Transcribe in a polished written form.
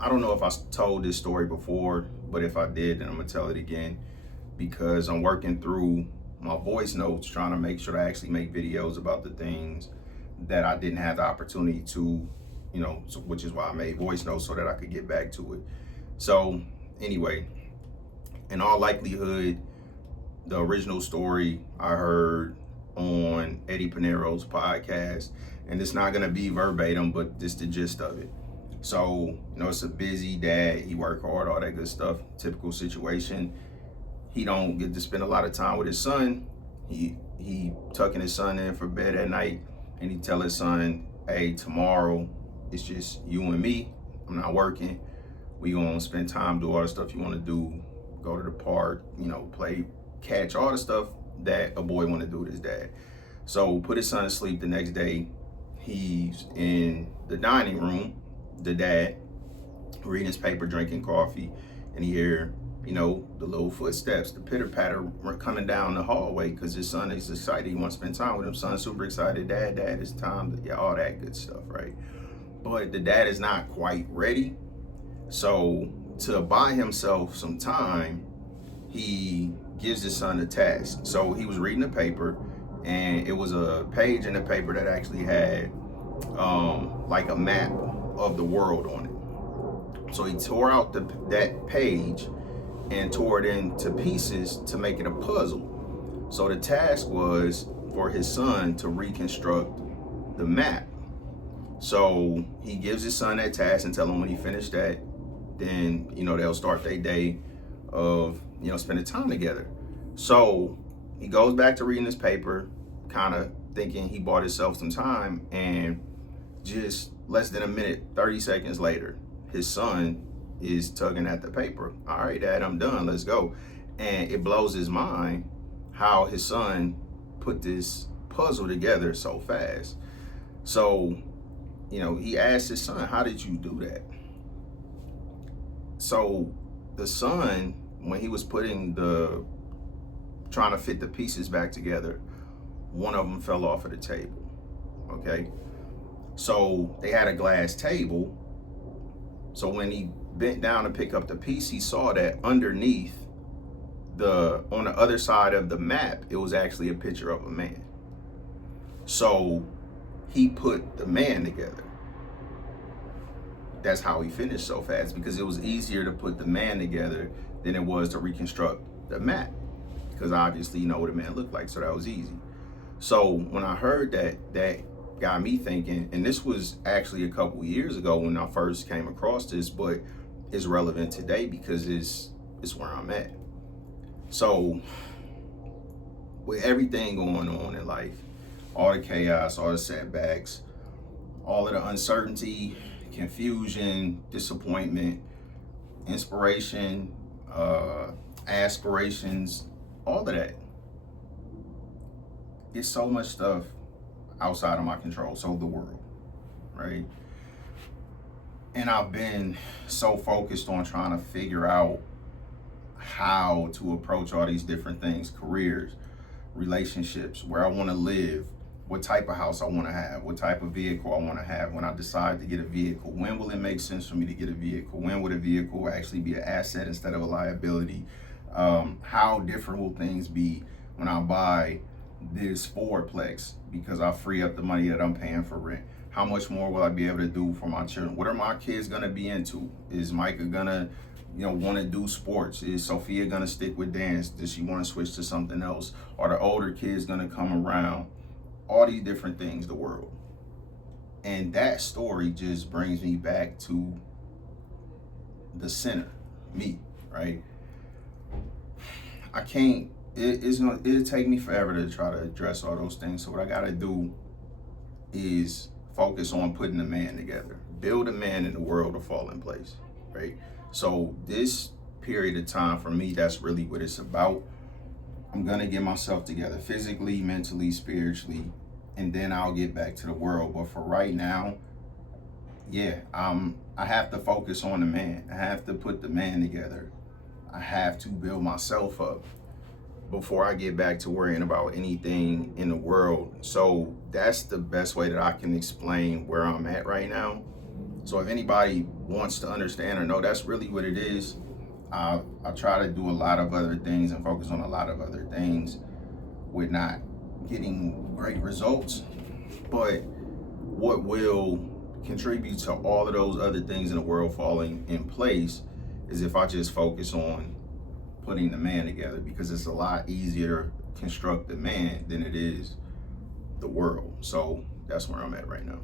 I don't know if I told this story before, but if I did, then I'm gonna tell it again because I'm working through my voice notes trying to make sure to actually make videos about the things that I didn't have the opportunity to, so, which is why I made voice notes so that I could get back to it. So, anyway, in all likelihood, the original story I heard on Eddie Pinero's podcast, and it's not gonna be verbatim, but just the gist of it. So, it's a busy dad. He work hard, all that good stuff. Typical situation. He don't get to spend a lot of time with his son. He tucking his son in for bed at night, and he tell his son, "Hey, tomorrow it's just you and me. I'm not working. We gonna spend time, do all the stuff you want to do, go to the park, play catch, all the stuff that a boy want to do with his dad." So put his son to sleep. The next day, he's in the dining room, the dad, reading his paper, drinking coffee, and he hear, the little footsteps, the pitter patter coming down the hallway because his son is excited. He wants to spend time with him. Son's super excited. Dad, it's time. Yeah, all that good stuff, right? But the dad is not quite ready. So to buy himself some time, he gives his son a task. So he was reading the paper, and it was a page in the paper that actually had like a map of the world on it. So he tore out that page and tore it into pieces to make it a puzzle. So the task was for his son to reconstruct the map. So he gives his son that task and tell him when he finished that, then they'll start their day of spending time together. So he goes back to reading his paper, kind of thinking he bought himself some time, and just less than a minute, 30 seconds later, his son is tugging at the paper. "All right, Dad, I'm done. Let's go." And it blows his mind how his son put this puzzle together so fast. So, he asked his son, "How did you do that?" So the son, when he was trying to fit the pieces back together, one of them fell off of the table. Okay. So they had a glass table. So when he bent down to pick up the piece, he saw that underneath on the other side of the map, it was actually a picture of a man. So he put the man together. That's how he finished so fast, because it was easier to put the man together than it was to reconstruct the map, because obviously you know what a man looked like, so that was easy. So when I heard that got me thinking, and this was actually a couple years ago when I first came across this, but it's relevant today because it's where I'm at. So with everything going on in life, all the chaos, all the setbacks, all of the uncertainty, confusion, disappointment, inspiration, aspirations, all of that. It's so much stuff outside of my control, so the world, right? And I've been so focused on trying to figure out how to approach all these different things: careers, relationships, where I want to live, what type of house I want to have, what type of vehicle I want to have when I decide to get a vehicle. When will it make sense for me to get a vehicle? When would a vehicle actually be an asset instead of a liability? How different will things be when I buy this fourplex because I free up the money that I'm paying for rent? How much more will I be able to do for my children? What are my kids gonna be into? Is Micah gonna, want to do sports? Is Sophia gonna stick with dance? Does she want to switch to something else? Are the older kids gonna come around? All these different things, the world. And that story just brings me back to the center, me, right? I can't, it'll take me forever to try to address all those things. So what I gotta do is focus on putting the man together, build a man in the world to fall in place, right? So this period of time for me, that's really what it's about. I'm gonna get myself together physically, mentally, spiritually, and then I'll get back to the world. But for right now, I have to focus on the man. I have to put the man together. I have to build myself up before I get back to worrying about anything in the world. So that's the best way that I can explain where I'm at right now. So if anybody wants to understand or know, that's really what it is. I try to do a lot of other things and focus on a lot of other things with not getting great results. But what will contribute to all of those other things in the world falling in place is if I just focus on putting the man together, because it's a lot easier to construct the man than it is the world. So that's where I'm at right now.